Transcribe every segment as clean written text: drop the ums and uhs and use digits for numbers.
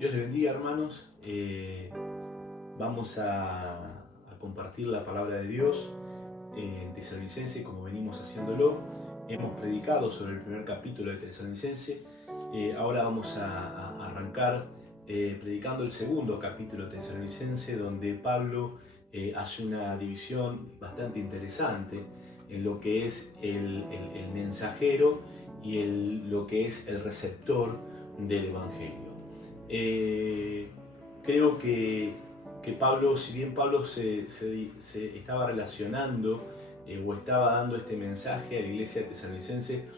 Dios les bendiga, hermanos. Vamos a compartir la palabra de Dios en Tesalonicense, como venimos haciéndolo. Hemos predicado sobre el primer capítulo de Tesalonicense. Ahora vamos a arrancar predicando el segundo capítulo de Tesalonicense, donde Pablo hace una división bastante interesante en lo que es el mensajero y lo que es el receptor del Evangelio. Creo que Pablo, si bien Pablo se estaba relacionando o estaba dando este mensaje a la iglesia tesalonicense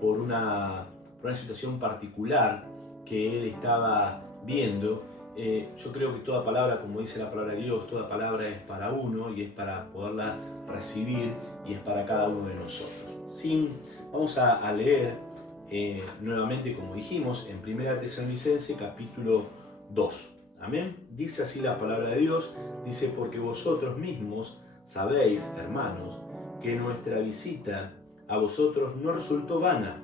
por una situación particular que él estaba viendo, yo creo que toda palabra, como dice la palabra de Dios, toda palabra es para uno y es para poderla recibir y es para cada uno de nosotros. Vamos a leer nuevamente, como dijimos, en 1 Tesalonicense capítulo 2. Amén. Dice así la palabra de Dios, dice: porque vosotros mismos sabéis, hermanos, que nuestra visita a vosotros no resultó vana,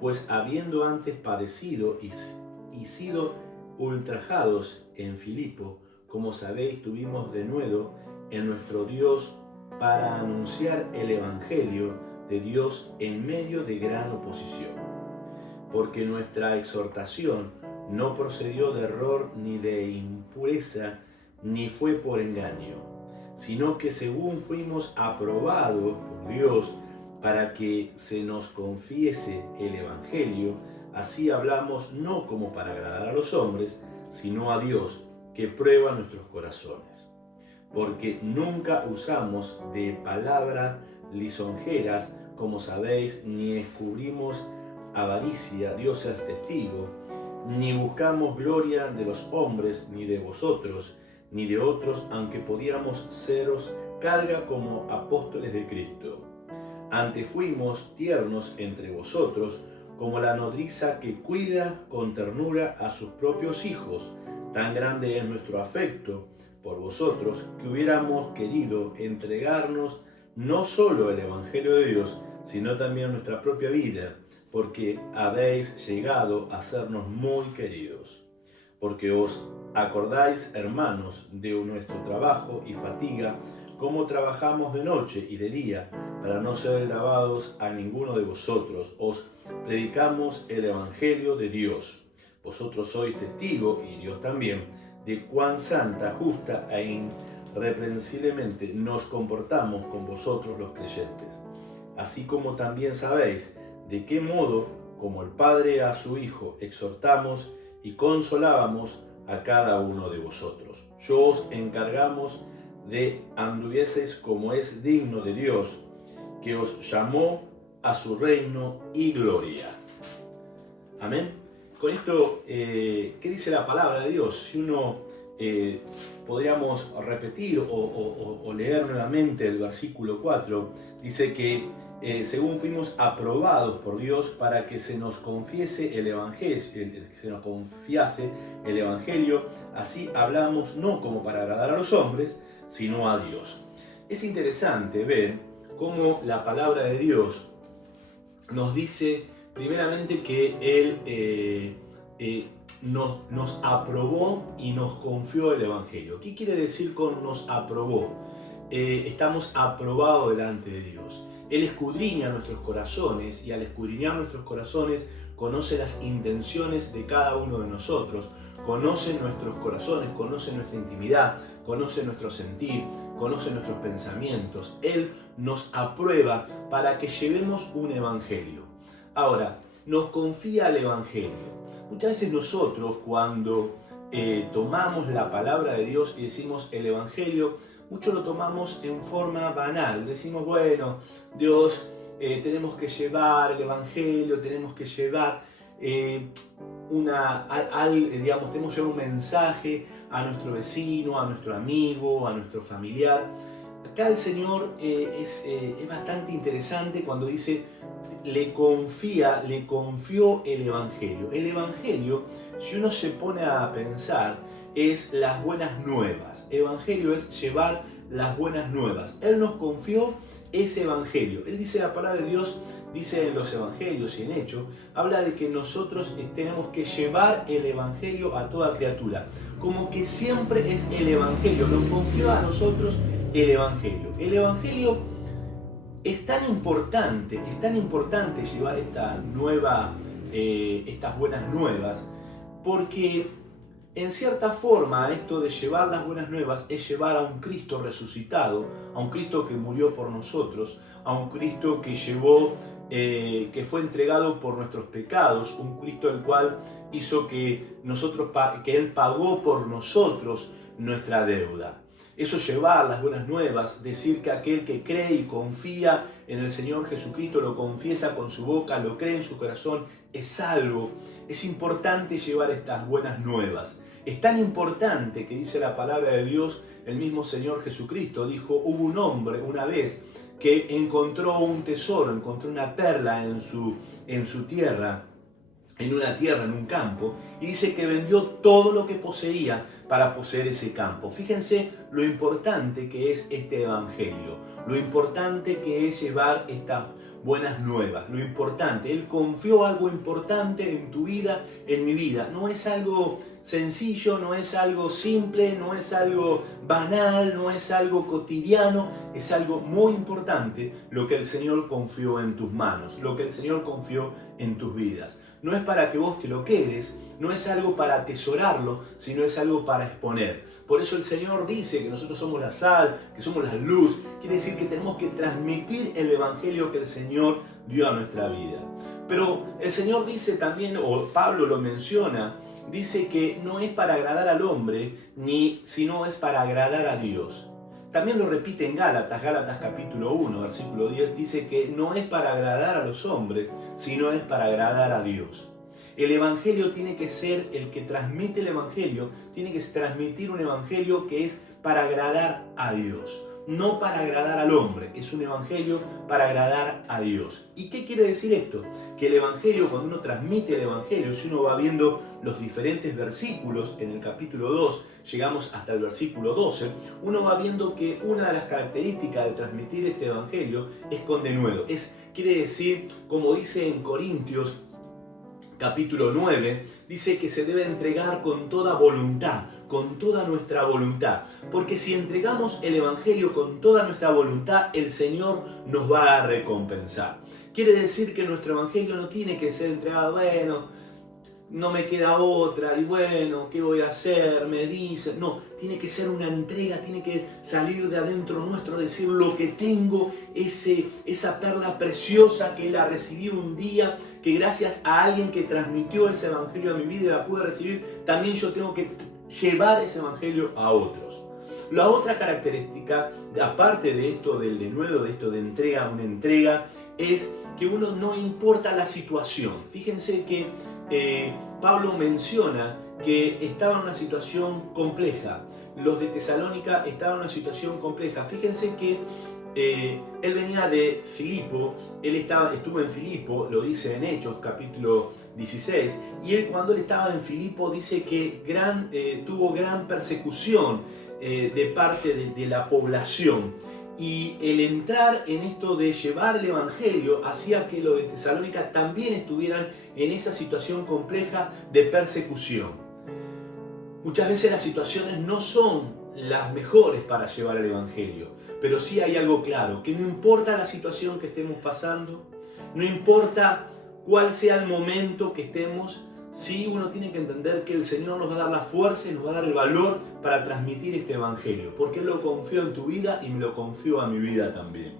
pues habiendo antes padecido y sido ultrajados en Filipo, como sabéis, tuvimos denuedo en nuestro Dios para anunciar el Evangelio de Dios en medio de gran oposición. Porque nuestra exhortación no procedió de error ni de impureza, ni fue por engaño, sino que según fuimos aprobados por Dios para que se nos confiese el Evangelio, así hablamos no como para agradar a los hombres, sino a Dios, que prueba nuestros corazones. Porque nunca usamos de palabras lisonjeras, como sabéis, ni descubrimos avaricia, Dios es testigo, ni buscamos gloria de los hombres, ni de vosotros, ni de otros, aunque podíamos seros carga como apóstoles de Cristo. Antes fuimos tiernos entre vosotros, como la nodriza que cuida con ternura a sus propios hijos. Tan grande es nuestro afecto por vosotros, que hubiéramos querido entregarnos no solo el Evangelio de Dios, sino también nuestra propia vida, porque habéis llegado a sernos muy queridos. Porque os acordáis, hermanos, de nuestro trabajo y fatiga, cómo trabajamos de noche y de día, para no ser grabados a ninguno de vosotros. Os predicamos el Evangelio de Dios. Vosotros sois testigos, y Dios también, de cuán santa, justa e irreprensiblemente nos comportamos con vosotros los creyentes. Así como también sabéis de qué modo, como el Padre a su Hijo, exhortamos y consolábamos a cada uno de vosotros. Yo os encargamos de anduvieseis como es digno de Dios, que os llamó a su reino y gloria. Amén. Con esto, ¿qué dice la palabra de Dios? Si podríamos repetir o leer nuevamente el versículo 4, dice que según fuimos aprobados por Dios para que se nos confiese el Evangelio, así hablamos no como para agradar a los hombres, sino a Dios. Es interesante ver cómo la palabra de Dios nos dice primeramente que Él nos aprobó y nos confió el Evangelio. ¿Qué quiere decir con nos aprobó? Estamos aprobados delante de Dios. Él escudriña nuestros corazones y al escudriñar nuestros corazones conoce las intenciones de cada uno de nosotros, conoce nuestros corazones, conoce nuestra intimidad, conoce nuestro sentir, conoce nuestros pensamientos. Él nos aprueba para que llevemos un evangelio. Ahora, nos confía el evangelio. Muchas veces nosotros, cuando tomamos la palabra de Dios y decimos el evangelio, mucho lo tomamos en forma banal. Decimos, bueno, Dios, tenemos que llevar el evangelio, tenemos que llevar tenemos que llevar un mensaje a nuestro vecino, a nuestro amigo, a nuestro familiar. Acá el Señor es bastante interesante cuando dice, le confió el Evangelio. El Evangelio, si uno se pone a pensar, es las buenas nuevas. Evangelio es llevar las buenas nuevas. Él nos confió ese evangelio. Él dice, la palabra de Dios dice en los evangelios y en Hechos, habla de que nosotros tenemos que llevar el evangelio a toda criatura. Como que siempre es el evangelio, nos confió a nosotros el evangelio. El evangelio es tan importante llevar estas buenas nuevas, porque en cierta forma esto de llevar las buenas nuevas es llevar a un Cristo resucitado, a un Cristo que murió por nosotros, a un Cristo que que fue entregado por nuestros pecados, un Cristo el cual hizo que Él pagó por nosotros nuestra deuda. Eso llevar las buenas nuevas, decir que aquel que cree y confía en el Señor Jesucristo, lo confiesa con su boca, lo cree en su corazón, es salvo. Es importante llevar estas buenas nuevas. Es tan importante que dice la palabra de Dios, el mismo Señor Jesucristo dijo, hubo un hombre una vez que encontró un tesoro, encontró una perla en su tierra, en un campo, y dice que vendió todo lo que poseía para poseer ese campo. Fíjense lo importante que es este evangelio, lo importante que es llevar estas buenas nuevas, lo importante. Él confió algo importante en tu vida, en mi vida. No es algo sencillo, no es algo simple, no es algo banal, no es algo cotidiano, es algo muy importante lo que el Señor confió en tus manos, lo que el Señor confió en tus vidas. No es para que vos te lo quedes, no es algo para atesorarlo, sino es algo para exponer. Por eso el Señor dice que nosotros somos la sal, que somos la luz. Quiere decir que tenemos que transmitir el evangelio que el Señor dio a nuestra vida. Pero el Señor dice también, o Pablo lo menciona, dice que no es para agradar al hombre, sino es para agradar a Dios. También lo repite en Gálatas capítulo 1, versículo 10, dice que no es para agradar a los hombres, sino es para agradar a Dios. El evangelio tiene que ser, el que transmite el evangelio, tiene que transmitir un evangelio que es para agradar a Dios, no para agradar al hombre. Es un evangelio para agradar a Dios. ¿Y qué quiere decir esto? Que el evangelio, cuando uno transmite el evangelio, si uno va viendo los diferentes versículos en el capítulo 2, llegamos hasta el versículo 12, uno va viendo que una de las características de transmitir este evangelio es con denuedo. Quiere decir, como dice en Corintios capítulo 9, dice que se debe entregar con toda voluntad, con toda nuestra voluntad. Porque si entregamos el evangelio con toda nuestra voluntad, el Señor nos va a recompensar. Quiere decir que nuestro evangelio no tiene que ser entregado, bueno, no me queda otra, y bueno, ¿qué voy a hacer? Me dicen. No, tiene que ser una entrega, tiene que salir de adentro nuestro, decir lo que tengo, esa perla preciosa que la recibí un día, que gracias a alguien que transmitió ese evangelio a mi vida y la pude recibir, también yo tengo que llevar ese evangelio a otros. La otra característica, aparte de esto del denuedo, de esto de una entrega, es que uno no importa la situación. Fíjense que Pablo menciona que estaba en una situación compleja. Los de Tesalónica estaban en una situación compleja. Fíjense que él venía de Filipo, estuvo en Filipo, lo dice en Hechos capítulo 16, y él cuando él estaba en Filipo dice que tuvo gran persecución de parte de la población. Y el entrar en esto de llevar el evangelio hacía que los de Tesalónica también estuvieran en esa situación compleja de persecución. Muchas veces las situaciones no son las mejores para llevar el evangelio, pero sí hay algo claro, que no importa la situación que estemos pasando, no importa cuál sea el momento que estemos, sí uno tiene que entender que el Señor nos va a dar la fuerza y nos va a dar el valor para transmitir este evangelio, porque Él lo confió en tu vida y me lo confió a mi vida también.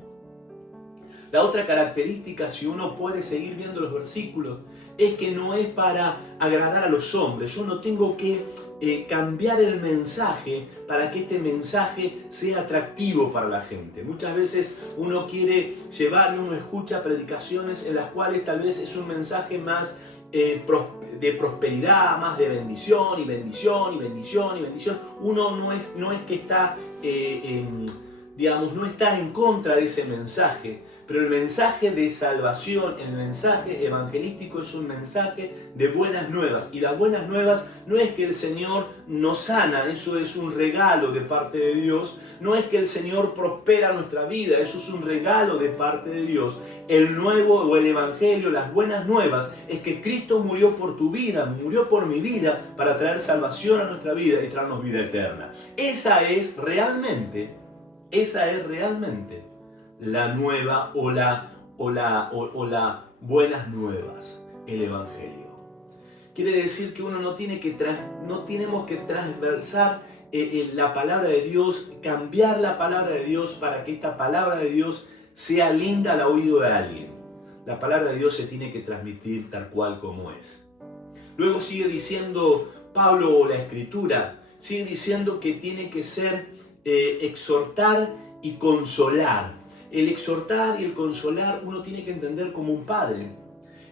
La otra característica, si uno puede seguir viendo los versículos, es que no es para agradar a los hombres. Yo no tengo que cambiar el mensaje para que este mensaje sea atractivo para la gente. Muchas veces uno quiere llevar y uno escucha predicaciones en las cuales tal vez es un mensaje más de prosperidad, más de bendición y bendición y bendición y bendición. Uno no es que está, no está en contra de ese mensaje, Pero el mensaje de salvación, el mensaje evangelístico es un mensaje de buenas nuevas. Y las buenas nuevas no es que el Señor nos sana, eso es un regalo de parte de Dios. No es que el Señor prospera nuestra vida, eso es un regalo de parte de Dios. El nuevo o el evangelio, las buenas nuevas, es que Cristo murió por tu vida, murió por mi vida para traer salvación a nuestra vida y traernos vida eterna. Esa es realmente la nueva o la buenas nuevas, el evangelio. Quiere decir que uno no tenemos que transversar la palabra de Dios, cambiar la palabra de Dios para que esta palabra de Dios sea linda al oído de alguien. La palabra de Dios se tiene que transmitir tal cual como es. Luego sigue diciendo Pablo, o la Escritura, sigue diciendo que tiene que ser exhortar y consolar. El exhortar y el consolar uno tiene que entender como un padre.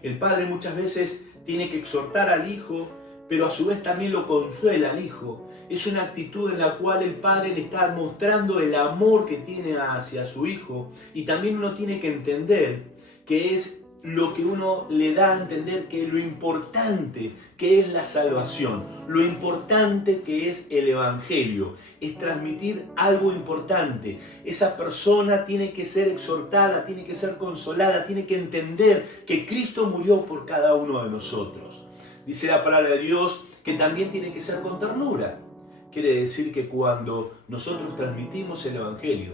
El padre muchas veces tiene que exhortar al hijo, pero a su vez también lo consuela al hijo. Es una actitud en la cual el padre le está mostrando el amor que tiene hacia su hijo, y también uno tiene que entender que es lo que uno le da a entender que lo importante que es la salvación, lo importante que es el evangelio, es transmitir algo importante. Esa persona tiene que ser exhortada, tiene que ser consolada, tiene que entender que Cristo murió por cada uno de nosotros. Dice la palabra de Dios que también tiene que ser con ternura. Quiere decir que cuando nosotros transmitimos el evangelio,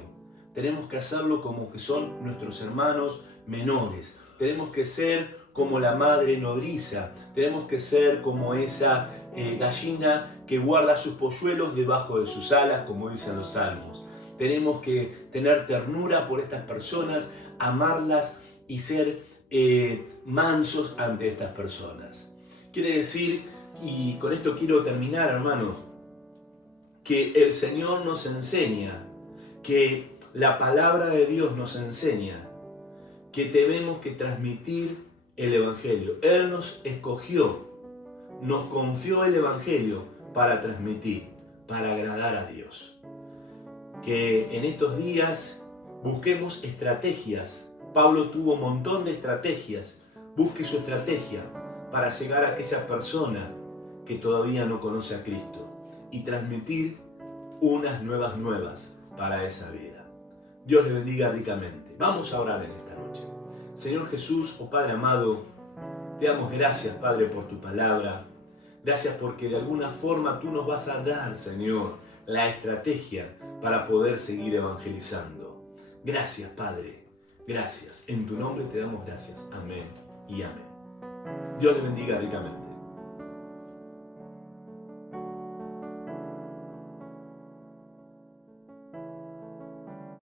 tenemos que hacerlo como que son nuestros hermanos menores. Tenemos que ser como la madre nodriza, tenemos que ser como esa gallina que guarda sus polluelos debajo de sus alas, como dicen los salmos. Tenemos que tener ternura por estas personas, amarlas y ser mansos ante estas personas. Quiere decir, y con esto quiero terminar, hermanos, que el Señor nos enseña, que la palabra de Dios nos enseña que tenemos que transmitir el evangelio. Él nos escogió, nos confió el evangelio para transmitir, para agradar a Dios. Que en estos días busquemos estrategias. Pablo tuvo un montón de estrategias. Busque su estrategia para llegar a aquella persona que todavía no conoce a Cristo y transmitir unas nuevas para esa vida. Dios le bendiga ricamente. Vamos a orar en esta noche. Señor Jesús, oh Padre amado, te damos gracias, Padre, por tu palabra. Gracias porque de alguna forma tú nos vas a dar, Señor, la estrategia para poder seguir evangelizando. Gracias, Padre. Gracias. En tu nombre te damos gracias. Amén y amén. Dios le bendiga ricamente.